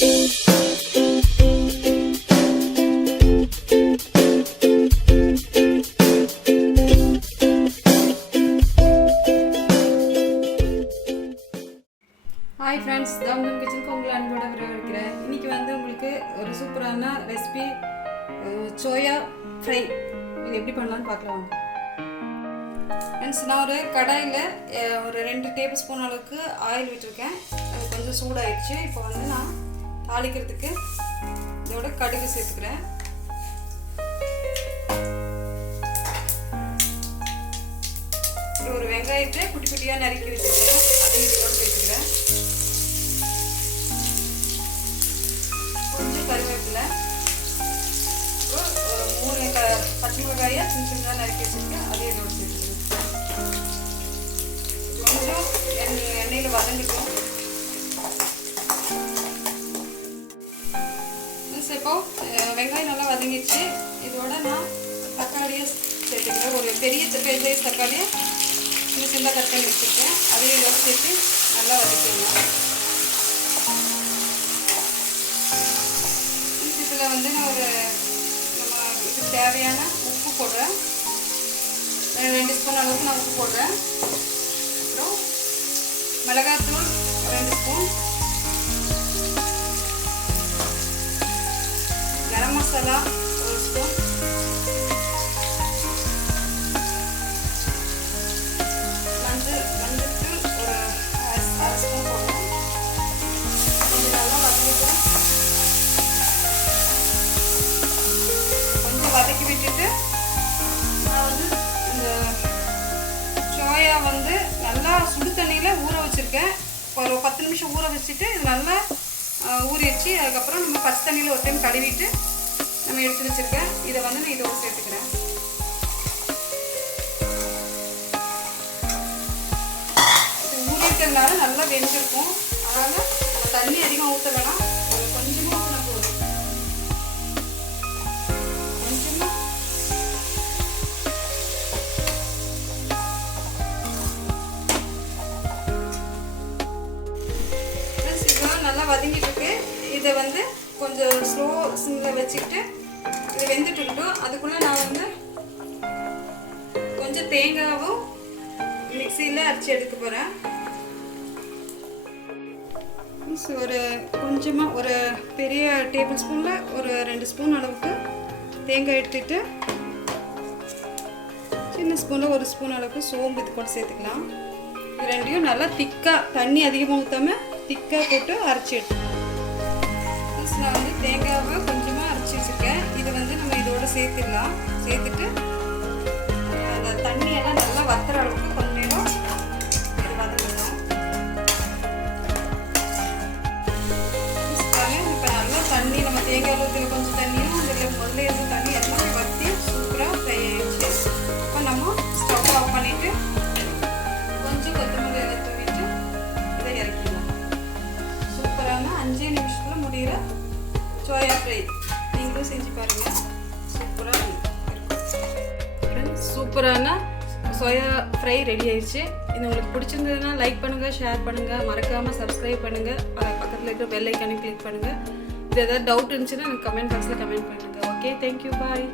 Hi friends, தம்தம் கிச்சனுக்கு உங்களை அன்போட வரவேற்கிறேன். இன்றைக்கி வந்து உங்களுக்கு ஒரு சூப்பரான ரெசிபி சோயா ஃப்ரை இது எப்படி பண்ணலான்னு பார்க்கலாம். ஃப்ரெண்ட்ஸ், நான் ஒரு கடாயில் ஒரு 2 டேபிள் ஸ்பூன் அளவுக்கு ஆயில் விட்டுருக்கேன். அது கொஞ்சம் சூடாகிடுச்சு. இப்போ வந்து நான் தாளிக்கிறதுக்கு இதோட கடுகு சேர்த்துக்கிறேன். ஒரு வெங்காயத்தை குட்டி குட்டியாக நறுக்கி வச்சுருக்கேன், அதையும் இதோட சேர்த்துக்கிறேன். கொஞ்சம் கருவேப்பிலை, ஒரு 3 பச்சை மிளகாயை சின்ன சின்னதாக நறுக்கி வச்சுருக்கேன், அதையும் இதோட சேர்த்துக்கிறேன். கொஞ்சம் எண்ணெயில் வதங்கிட்டோம். இப்போ வெங்காயம் நல்லா வதங்கிடுச்சு. இதோட நான் தக்காளியை சேர்த்துக்கிறேன். ஒரு பெரிய சைஸ் தக்காளியை சின்ன சின்னதாக கட் பண்ணி வச்சுருக்கேன், அதையும் இதோட சேர்த்து நல்லா வதக்கிடலாம். இதில் வந்து நான் நம்ம இதுக்கு தேவையான உப்பு போடுறேன். 2 ஸ்பூன் அளவுக்கு நான் உப்பு போடுறேன். அப்புறம் மிளகாத்தூள் 2 ஸ்பூன், கரம் மசாலா 1 ஸ்பூன், மஞ்சள் ஒரு 1/2 ஸ்பூன் போடுறேன். கொஞ்சம் நல்லா வதக்கிட்டு வதக்கி விட்டுட்டு நான் வந்து இந்த சோயா வந்து நல்லா சுடு தண்ணியில் ஊற வச்சுருக்கேன். ஒரு 10 நிமிஷம் ஊற வச்சுட்டு இது நல்லா ஊறிடுச்சு. அதுக்கப்புறம் நம்ம பச்சை தண்ணியில் ஒரு டைம் கழுவிட்டு நம்ம எடுத்து வச்சுருக்கேன். இதை வந்து நான் இதோடு சேர்த்துக்கிறேன். இது ஊறி இருக்கிறதுனால நல்லா வெந்திருக்கும். அதனால் நம்ம தண்ணி அதிகமாக ஊற்ற வேணாம், கொஞ்சமாக ஊற்றினா போதும். நல்லா வதங்கிட்டு இருக்கு. இதை வந்து கொஞ்சம் ஸ்லோ சிம்மில் வச்சுக்கிட்டு இதை வெந்துட்டு இருக்கட்டும். அதுக்குள்ளே நான் வந்து கொஞ்சம் தேங்காவும் மிக்சியில் அரைச்சி எடுக்க போகிறேன். கொஞ்சமாக ஒரு பெரிய டேபிள் ஸ்பூனில் ஒரு 2 ஸ்பூன் அளவுக்கு தேங்காய் எடுத்துட்டு சின்ன ஸ்பூனில் 1 ஸ்பூன் அளவுக்கு சோம்பு இது கூட சேர்த்துக்கலாம். இது ரெண்டையும் நல்லா திக்காக, தண்ணி அதிகமாக ஊற்றாமல் திக்காக போட்டு அரைச்சி எடுத்துக்கலாம். நான் வந்து தேங்காவை கொஞ்சமாக அரைச்சி வச்சுருக்கேன். இதை வந்து நம்ம இதோட சேர்த்துடலாம். சேர்த்துட்டு அந்த தண்ணியெல்லாம் நல்லா வத்துற அளவுக்கு கொஞ்சம் நேரம் இது வதங்கணும். இப்போ நல்லா தண்ணி நம்ம தேங்காய் ஊற்றில் கொஞ்சம் தண்ணியும் அதில் முதல்ல இருந்த தண்ணி எல்லாமே வற்றி சூப்பராக ஃப்ரை ஆகிடுச்சு. இப்போ நம்ம ஸ்டவ் ஆஃப் பண்ணிவிட்டு கொஞ்சம் கொத்தமல்லி எல்லாம் தூவிட்டு இதை இறக்கிடலாம். சூப்பரான 5 நிமிஷத்தில் முடிகிற சோயா ஃப்ரை நீங்களும் செஞ்சு பாருங்கள். சூப்பராக இருக்கும். சூப்பரான சோயா ஃப்ரை ரெடி ஆயிடுச்சு. இது உங்களுக்கு பிடிச்சிருந்ததுன்னா லைக் பண்ணுங்கள், ஷேர் பண்ணுங்கள், மறக்காமல் சப்ஸ்கிரைப் பண்ணுங்கள், பக்கத்தில் இருக்கிற பெல் ஐக்கானையும் கிளிக் பண்ணுங்கள். இது ஏதாவது டவுட் இருந்துச்சுன்னா எனக்கு கமெண்ட் பாக்ஸில் கமெண்ட் பண்ணுங்கள். ஓகே, தேங்க்யூ, பாய்.